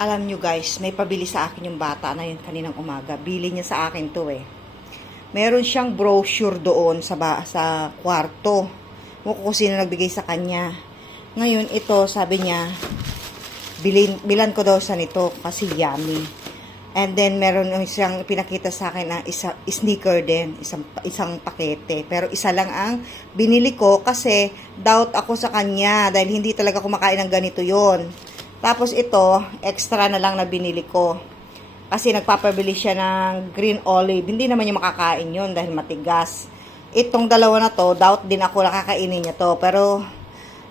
Alam nyo guys, may pabili sa akin yung bata na yun kaninang umaga. Bili niya sa akin to eh. Meron siyang brochure doon sa, ba- sa kwarto. Mukha ko sino nagbigay sa kanya. Ngayon, ito, sabi niya, bilin, bilan ko daw sa nito kasi yummy. And then, meron siyang pinakita sa akin na isa, sneaker din, isang, isang pakete. Pero isa lang ang binili ko kasi doubt ako sa kanya dahil hindi talaga kumakain ng ganito yon Tapos ito, extra na lang na binili ko. Kasi nagpapabili siya ng green olive. Hindi naman niya makakain yon dahil matigas. Itong dalawa na to, doubt din ako nakakainin niya to. Pero,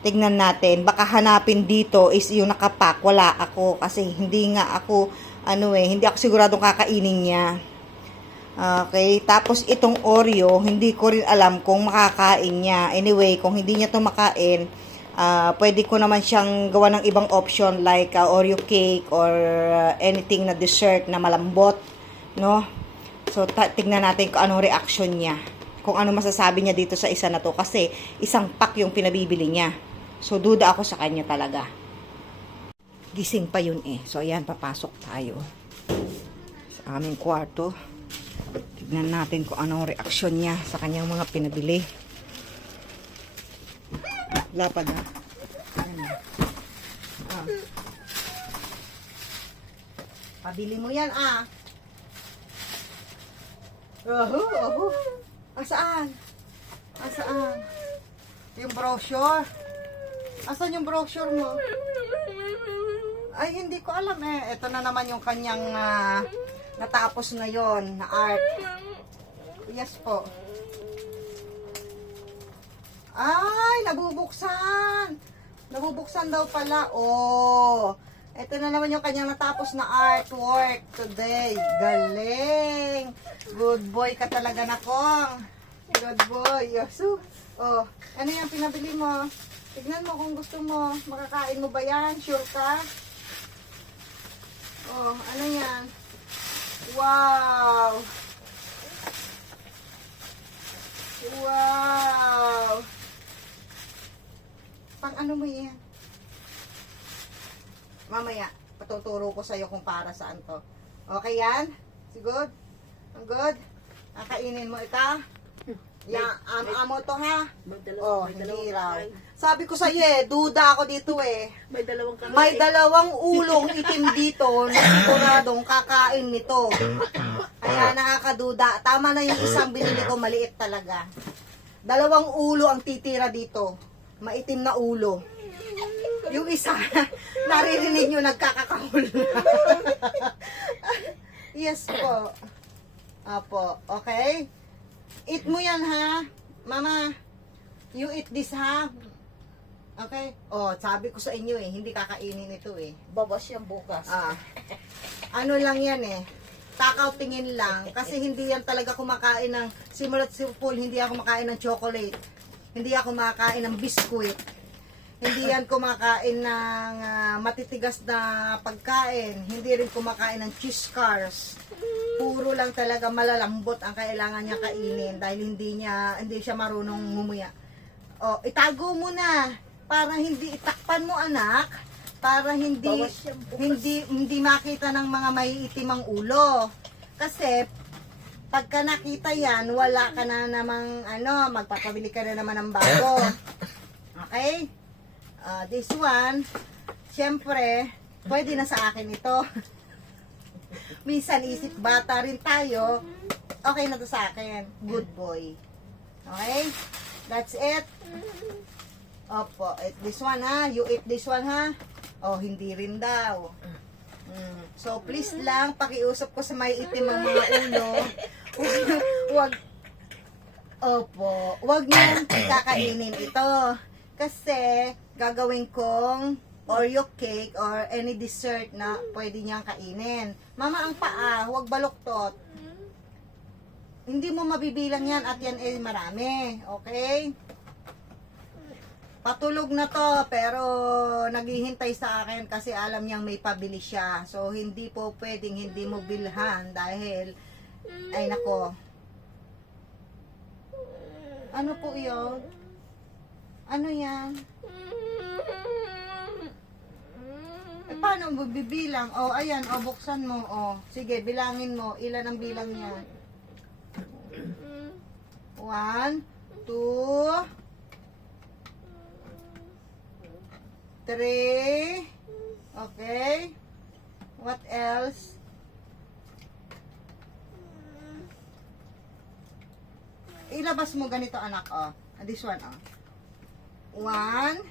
tignan natin. Baka hanapin dito is yung nakapak. Wala ako. Kasi hindi nga ako, ano eh, hindi ako siguradong kakainin niya. Okay, tapos itong Oreo, hindi ko rin alam kung makakain niya. Anyway, kung hindi niya to makain, ah, pwede ko naman siyang gawa ng ibang option like ah, Oreo cake or ah, anything na dessert na malambot, no? So, tignan natin kung anong reaction niya. Kung ano masasabi niya dito sa isa na to. Kasi, isang pack yung pinabibili niya. So, duda ako sa kanya talaga. Gising pa yun eh. So, ayan, papasok tayo sa aming kwarto. Tignan natin kung anong reaksyon niya sa kanyang mga pinabili. Lapad na. Ah. Pabili mo yan ah. Oho, oho. Asaan? Asaan? Yung brochure. Asan yung brochure mo? Ay, hindi ko alam eh. Ito na naman yung kanyang ah, natapos na yon na art. Yes po. Ay, nabubuksan. Nabubuksan daw pala. Oh. Ito na naman yung kanyang natapos na artwork today. Galing. Good boy ka talaga na kong. Good boy. Yosu. Oh, ano yung pinabili mo? Tignan mo kung gusto mo. Makakain mo ba yan? Sure ka? Oh, ano yan? Wow! Wow! Pang ano mo yan? Mamaya, patuturo ko sa'yo kung para saan to. Okay yan? Si good? Ang good? Kakainin mo ito? Yan, am amo to ha? Oh, hindi raw. Sabi ko sa'yo eh, duda ako dito eh. May dalawang kamay. May dalawang ulong itim dito na siguradong kakain nito. Kaya nakakaduda. Tama na yung isang binili ko, maliit talaga. Dalawang ulo ang titira dito. Maitim na ulo. Yung isa, naririnig nyo nagkakakahul na. yes po. Apo, okay? Eat mo yan ha. Mama, you eat this ha. Okay? Oh, sabi ko sa inyo eh, hindi kakainin ito eh. Babas yan bukas. Ah. Ano lang yan eh. Takaw tingin lang. Kasi hindi yan talaga kumakain ng, simulat si Paul, hindi ako kumakain ng chocolate. Hindi ako kumakain ng biskuit. Hindi yan kumakain ng ah, matitigas na pagkain. Hindi rin kumakain ng cheese cars. Puro lang talaga malalambot ang kailangan niya kainin dahil hindi niya hindi siya marunong mumuya. Oh, itago mo na para hindi itakpan mo anak para hindi hindi hindi makita ng mga maiitim ang ulo. Kasi pagka nakita yan, wala ka na namang ano, magpapabili ka na naman ng bago. Okay? Ah, this one, syempre, pwede na sa akin ito. Minsan isip bata rin tayo, okay na to sa akin. Good boy. Okay? That's it. Opo, eat this one ha. You eat this one ha. Oh, hindi rin daw. So, please lang, pakiusap ko sa may itim ang mga ulo. Wag, opo, wag niyong kakainin ito. Kasi, gagawin kong Oreo cake or any dessert na pwede niyang kainin. Mama, ang paa, huwag baluktot. Hindi mo mabibilang yan at yan eh marami. Okay? Patulog na to, pero naghihintay sa akin kasi alam niyang may pabili siya. So, hindi po pwedeng hindi mo bilhan dahil, ay nako. Ano po yun? Ano yan? Eh, paano mo bibilang? O, ayan, o, buksan mo, o. Sige, bilangin mo. Ilan ang bilang niya? One, two, three, okay. What else? Ilabas mo ganito, anak, o. Ah, This one, o. One,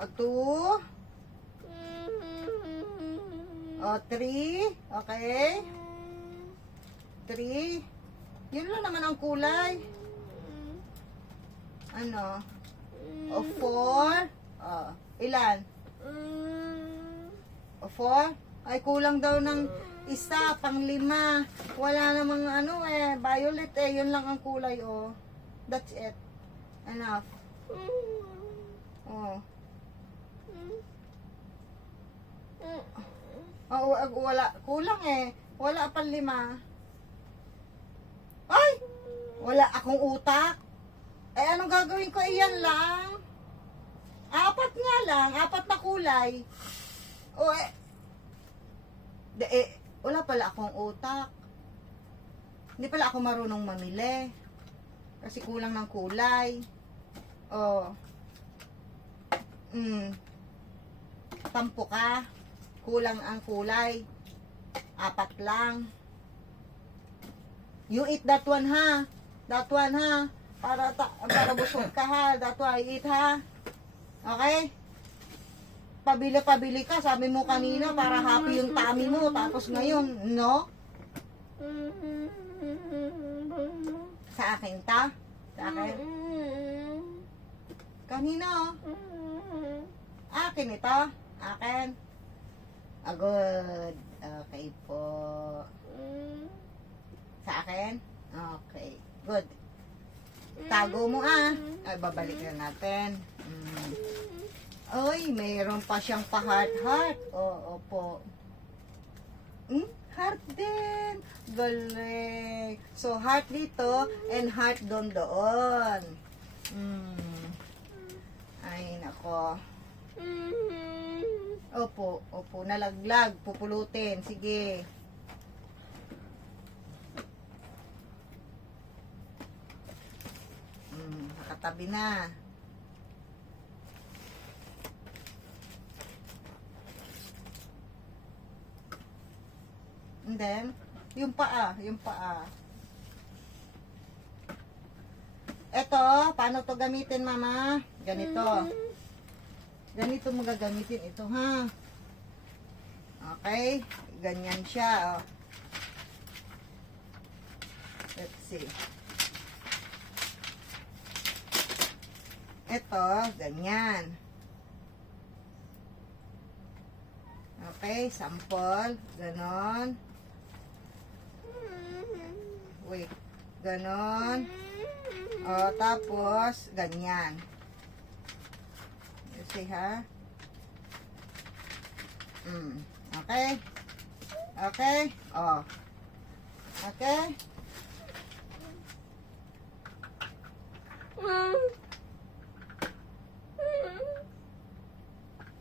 o, two, o, three, okay. Three. Yun lang naman ang kulay. Ano? O, four. O, ilan? O, four? Ay, kulang daw ng isa, pang lima. Wala namang ano eh, violet eh. Yun lang ang kulay, oh. That's it. Enough. Oh. Oh, wa- wala. Kulang eh. Wala pang lima. Ay! Wala akong utak. Eh, anong gagawin ko? Iyan lang. Apat nga lang. Apat na kulay. O, eh. De, eh, wala pala akong utak. Hindi pala ako marunong mamili. Kasi kulang ng kulay. Oh. Mm. Tampo ka. Kulang ang kulay. Apat lang. You eat that one ha. That one ha. Para ta para busog ka ha. That one eat ha. Okay? Pabili-pabili ka. Sabi mo kanina para happy yung tummy mo. Tapos ngayon, no? Sa akin ta? Sa akin? Kanina oh. Akin ito. Akin. Ah, good. Okay po. Sa akin? Okay. Good. Tago mo ah. Ay, babalik na natin. Mm. Ay, mayroon pa siyang pa-heart-heart. Oo, opo. Hmm? Heart din. Galing. So, heart dito and heart doon doon. Hmm. Ay, nako. Opo, opo. Nalaglag. Pupulutin. Sige. Hmm, nakatabi na. And then, yung paa, yung paa. Eto, paano to gamitin, mama? Ganito. Ganito mo gagamitin ito, ha? Okay? Ganyan siya, oh. Let's see. Ito, ganyan. Okay, sample. Ganon. Wait. Ganon. O, tapos, ganyan. You see, ha? Mm. Okay? Okay? O. Okay?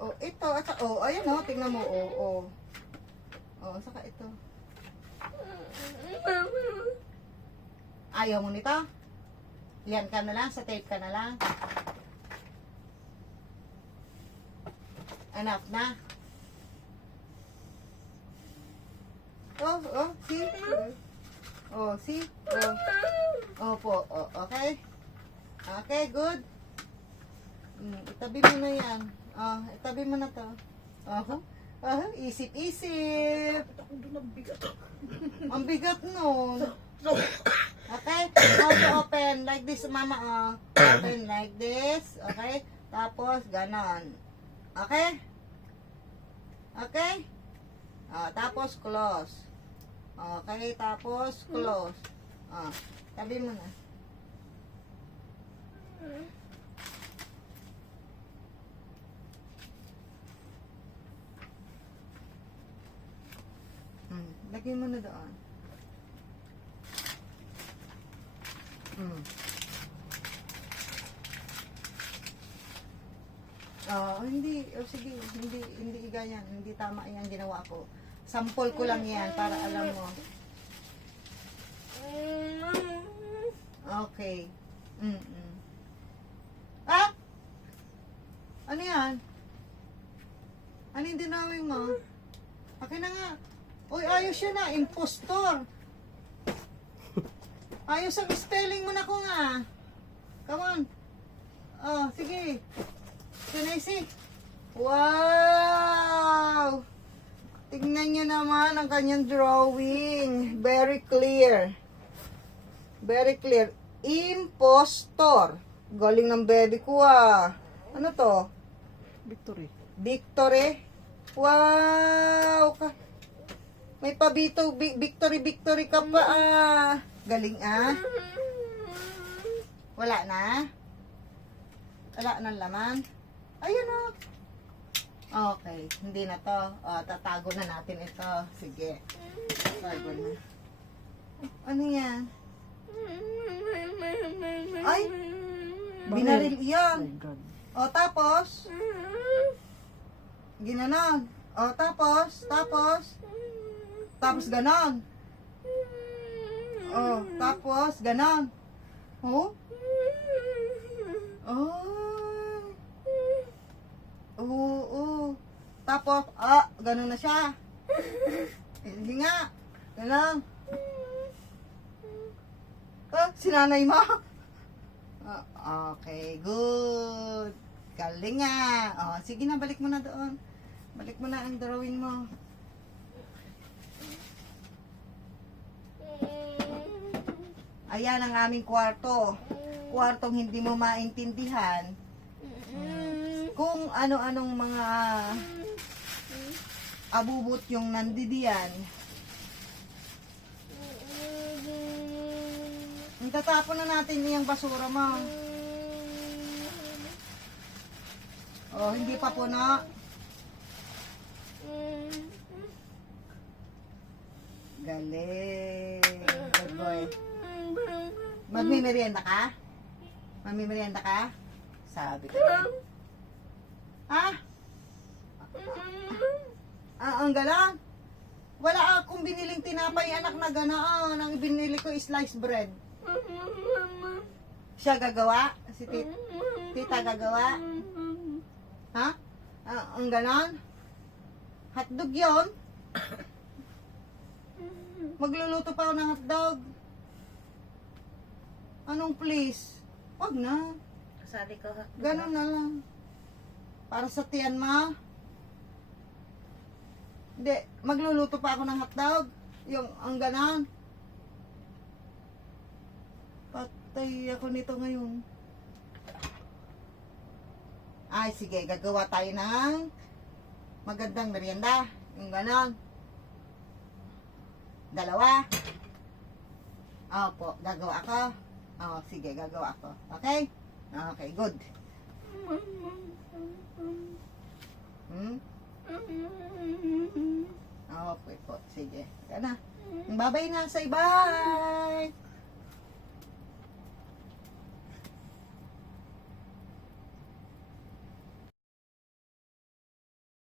Oh, ito, ito, oh, ayan oh, tingnan mo, oh, oh. Oh, saka ito. Ayaw mo nito? Yan ka na lang, sa tape ka na lang. Enough na. Oh, oh, see? Oh, see? Oh. Opo, oh, okay? Okay, good. Mm, itabi mo na yan. Oh, itabi mo na to. Oh, oh isip-isip. Ang bigat nun. Okay? How to open? Like this, mama. Oh. Open like this. Okay? Tapos, ganon. Okay? Okay? Ah, tapos, close. Okay? Tapos, close. Ah, tabi mo na. Hmm, lagay mo na doon. Hmm. Oh, hindi. Oh, sige. Hindi, hindi ganyan. Hindi tama yan ginawa ko. Sample ko lang yan para alam mo. Okay. Mm-mm. Ah! Ano yan? Ano yung dinawin mo? Akin na nga. Uy, ayos yun na. Impostor. Ayos ang spelling mo na ko nga. Come on. Oh, sige. Can I see? Wow! Tingnan nyo naman ang kanyang drawing. Very clear. Very clear. Impostor. Galing ng baby ko ah. Ano to? Victory. Victory. Wow! May pabito, bi- victory, victory ka pa ah. Galing ah. Wala na? Wala na laman? Ayun oh. Okay, hindi na to. O, tatago na natin ito. Sige. Tatago na. Ano yan? Ay! Binaril yan. O, tapos? Ginanon. O, tapos? Tapos? Tapos ganon. O, tapos ganon. O? Oh. Oo, oo. Tapos, ah, ganon na siya. Hindi nga. Ganon. Ah, sinanay mo? Ah, okay, good. Galing nga. Oh, sige na, balik mo na doon. Balik mo na ang drawing mo. Ayan ang aming kwarto. Kwartong hindi mo maintindihan. Kung ano-anong mga abubot yung nandidiyan. Itatapon na natin yung basura mo. Oh, hindi pa po na. Galing. Good boy. Magmimerienda ka? Magmimerienda ka? Sabi ko. Ha? Ah, ang galang. Wala akong biniling tinapay anak na ganoon. Ang binili ko is sliced bread. Siya gagawa? Si tit tita gagawa? Ha? Ah, ang ganon? Hotdog yon? Magluluto pa ako ng hotdog. Anong please? Wag na. Kasali ka ha. Ganon na lang. Para sa tiyan ma. Hindi, magluluto pa ako ng hotdog. Yung, ang ganon. Patay ako nito ngayon. Ay, sige, gagawa tayo ng magandang merienda. Yung ganon. Dalawa. Opo, gagawa ako. Oh, sige, gagawa ako. Okay? Okay, good. Hmm? Okay po, sige. Yan na. Babay na, say bye!